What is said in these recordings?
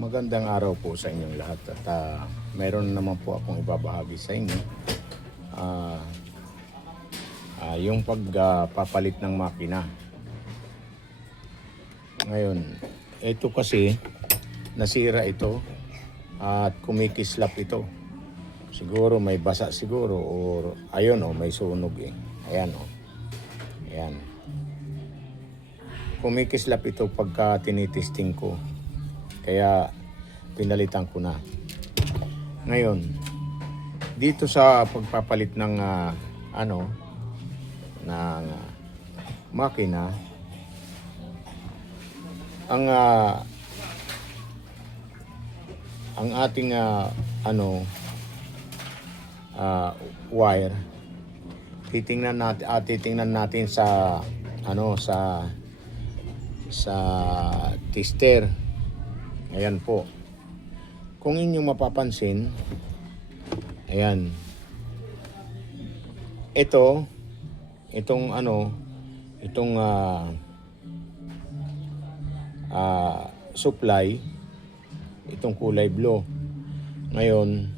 Magandang araw po sa inyong lahat at mayroon naman po akong ibabahagi sa inyo. Yung pagpapalit ng makina. Ngayon, ito kasi nasira ito at kumikislap ito. Siguro may basa siguro or ayun may sunog eh. Ayan Ayan. Kumikislap ito pagka tinitesting ko. Kaya pinalitan ko na. Ngayon, dito sa pagpapalit ng ng makina, ang ating wire, titingnan natin sa sa tester. Ayan po. Kung inyong mapapansin, ayan. Itong supply, itong kulay blue. Ngayon,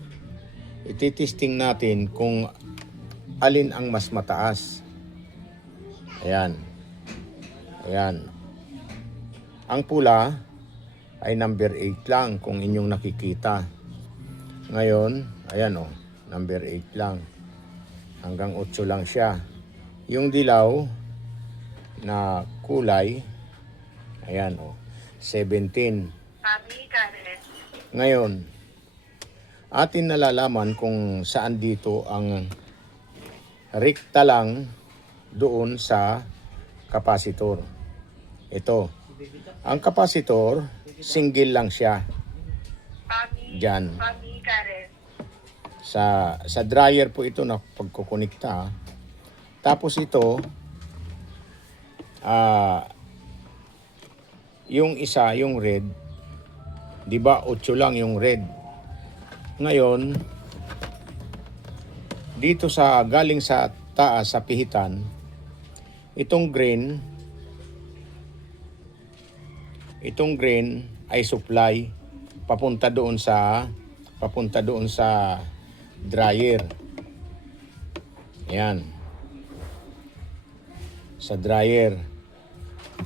ititesting natin kung alin ang mas mataas. Ayan. Ayan. Ang pula ay number 8 lang kung inyong nakikita. Ngayon, ayan number 8 lang. Hanggang 8 lang siya. Yung dilaw na kulay, ayan 17. Ngayon, atin nalalaman kung saan dito ang rekta lang doon sa kapasitor. Ito. Ang kapasitor, single lang siya. Diyan. Sa dryer po ito na pagkukunikta. Tapos ito, yung isa, yung red, di ba 8 lang yung red. Ngayon, dito galing sa taas, sa pihitan, itong green ay supply papunta doon sa dryer. Ayan. Sa dryer.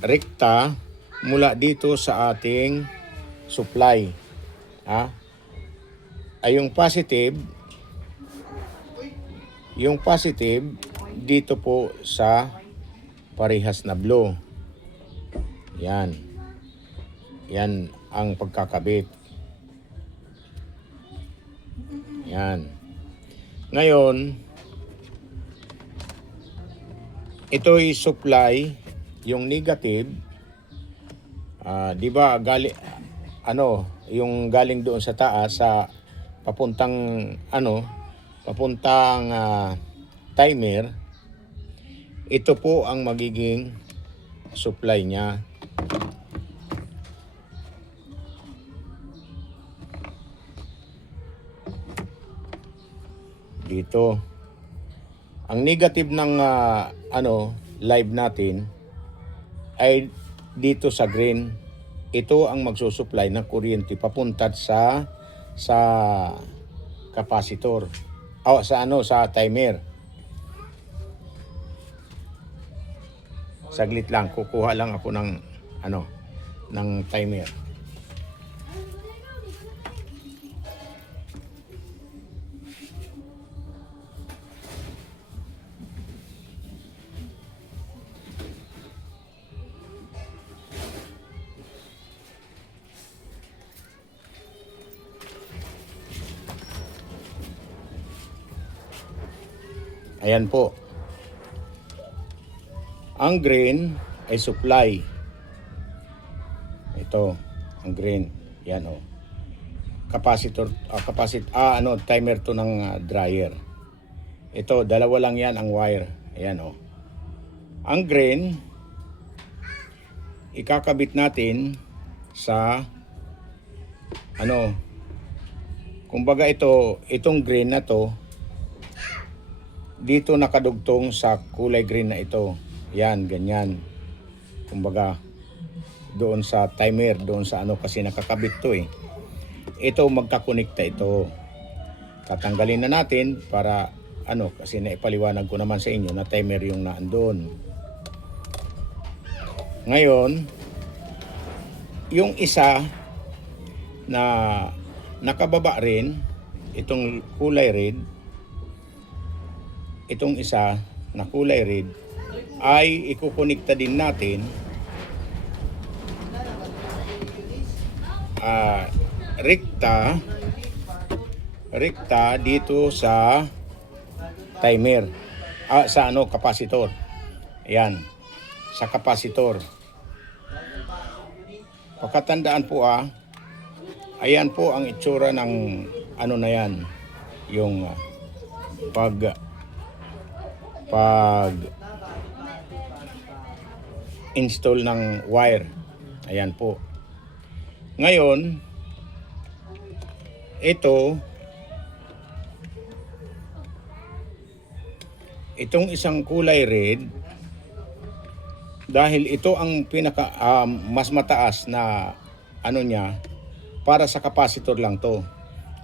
Rekta mula dito sa ating supply. Ay yung positive dito po sa parehas na blue. Yan. Yan ang pagkakabit. Yan. Ngayon, ito ay supply, yung negative, di ba yung galing doon sa taas sa papuntang timer, ito po ang magiging supply niya. Dito. Ang negative ng live natin ay dito sa green. Ito ang magsusupply ng kuryente papunta sa capacitor. Sa timer. Saglit lang, kukuha lang ako ng timer. Ayan po. Ang green ay supply. Ito, ang green. Yan Capacitor, timer to ng dryer. Ito, dalawa lang yan ang wire. Ayan Ang green, ikakabit natin sa kumbaga itong green na to, dito nakadugtong sa kulay green na ito. Yan, ganyan. Kumbaga, doon sa timer, doon sa ano kasi nakakabit to eh. Ito magkakonekta ito. Tatanggalin na natin para ano kasi naipaliwanag ko naman sa inyo na timer yung naandun. Ngayon, yung isa na nakababa rin, itong kulay red, itong isa na kulay red ay ikukonekta din natin rekta dito sa timer, sa ano kapasitor. Ayan, sa kapasitor. Pagkatandaan po ayan po ang itsura ng ano na yan, yung pag install ng wire. Ayan po. Ngayon, itong isang kulay red, dahil ito ang pinaka mas mataas na ano niya, para sa capacitor lang to.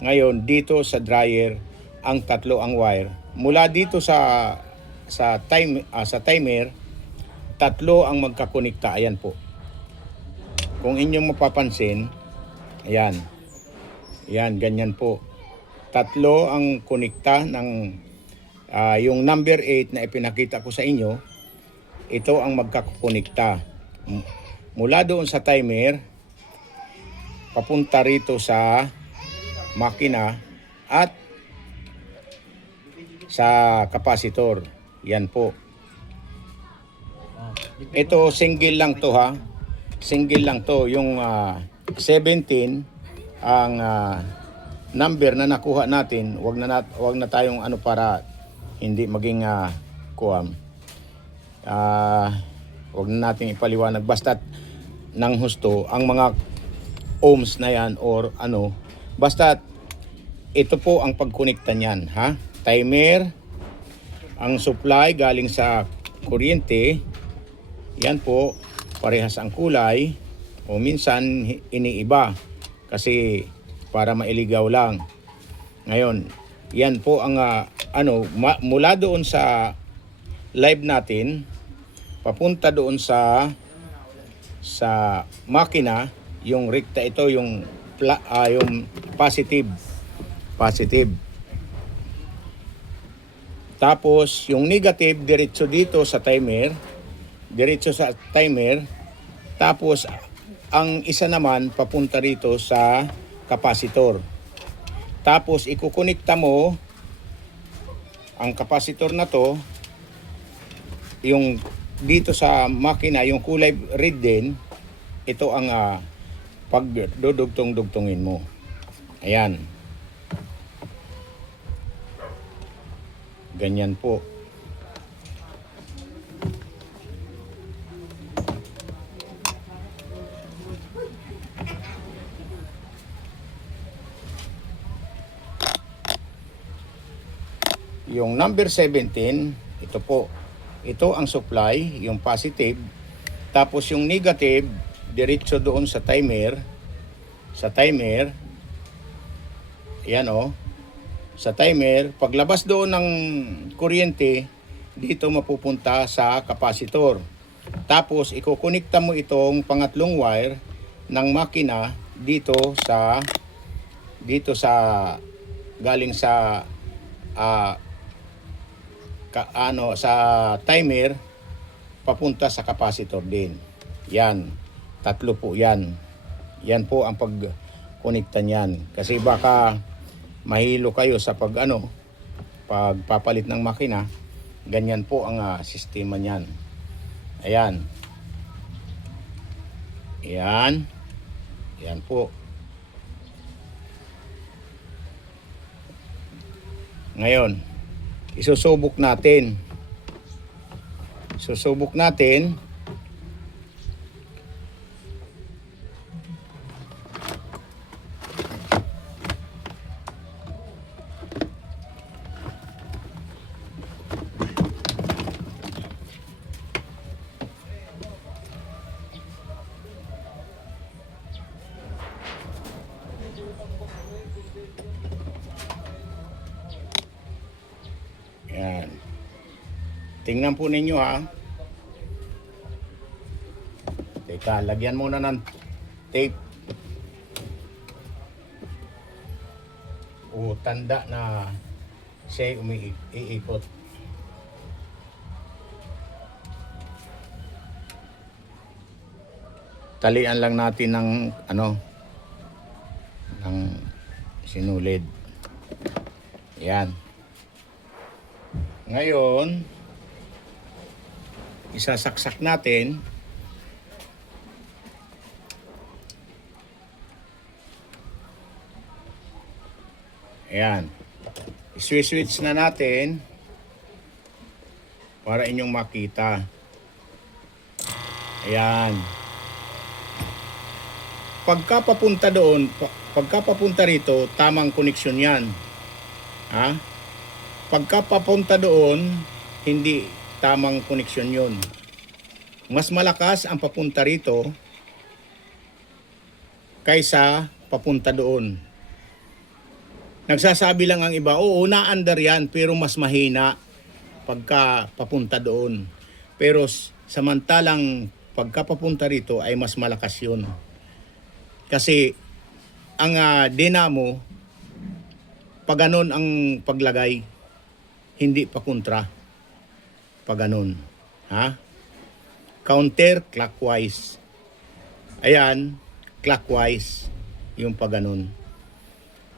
Ngayon dito sa dryer ang tatlo ang wire. Mula dito sa timer, tatlo ang magkakonekta. Ayan po. Kung inyong mapapansin, ayan. Ayan, ganyan po. Tatlo ang konekta ng yung number 8 na ipinakita ko sa inyo. Ito ang magkakonekta. Mula doon sa timer, papunta rito sa makina at sa kapasitor. Yan po. Ito single lang to Single lang to. Yung 17 ang number na nakuha natin. Wag na tayong ano para hindi maging wag na nating ipaliwanag basta ng husto ang mga ohms na yan or ano, basta ito po ang pagkonekta niyan timer, ang supply galing sa kuryente, yan po parehas ang kulay o minsan iniiba kasi para mailigaw lang. Ngayon yan po ang mula doon sa live natin papunta doon sa makina. Yung rekta ito yung positive. Tapos yung negative diretso dito sa timer, tapos ang isa naman papunta rito sa kapasitor. Tapos ikukonekta mo ang kapasitor na to yung dito sa makina, yung kulay red din, ito ang pag dudugtong-dugtongin mo. Ayan. Ganyan po. Yung number 17, ito po. Ito ang supply, yung positive. Tapos yung negative, diretso doon sa timer. Ayan sa timer, paglabas doon ng kuryente, dito mapupunta sa kapasitor. Tapos ikukonekta mo itong pangatlong wire ng makina dito sa galing sa sa timer papunta sa kapasitor din. Yan. Tatlo po yan. Yan po ang pagkonekta niyan. Kasi baka mahilo kayo sa pagpapalit ng makina. Ganyan po ang sistema niyan. Ayan. Ayan. Ayan po. Ngayon, isusubok natin. Tingnan po ninyo ha. Teka, lagyan muna ng tape. O tanda na siya umiikot. Talian lang natin ng ng sinulid. Yan. Ngayon, isasaksak natin. Ayan. I-switch na natin para inyong makita. Ayan. Pagka papunta doon, pagka papunta rito, tamang koneksyon yan. Ha? Pagka papunta doon, hindi tamang koneksyon yun. Mas malakas ang papunta rito kaysa papunta doon. Nagsasabi lang ang iba, oo, naandar yan, pero mas mahina pagka papunta doon. Pero samantalang pagka papunta rito ay mas malakas yun. Kasi ang dinamo, pag ganun ang paglagay, hindi pa kontra. Pag ganun. Ha? Counter clockwise. Ayan, clockwise yung pag ganun.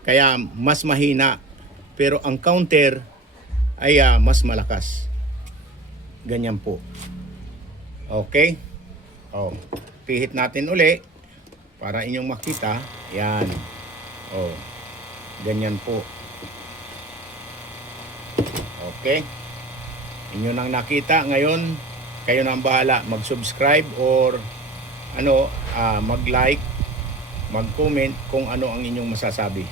Kaya mas mahina, pero ang counter ay mas malakas. Ganyan po. Okay? Oh, pihit natin uli para inyong makita. Yan. Oh, ganyan po. Okay? Inyo nang nakita. Ngayon, kayo nang bahala mag-subscribe or mag-like, mag-comment kung ano ang inyong masasabi.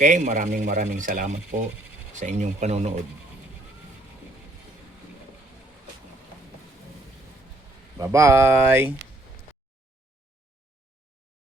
Okay, maraming salamat po sa inyong panonood. Bye-bye!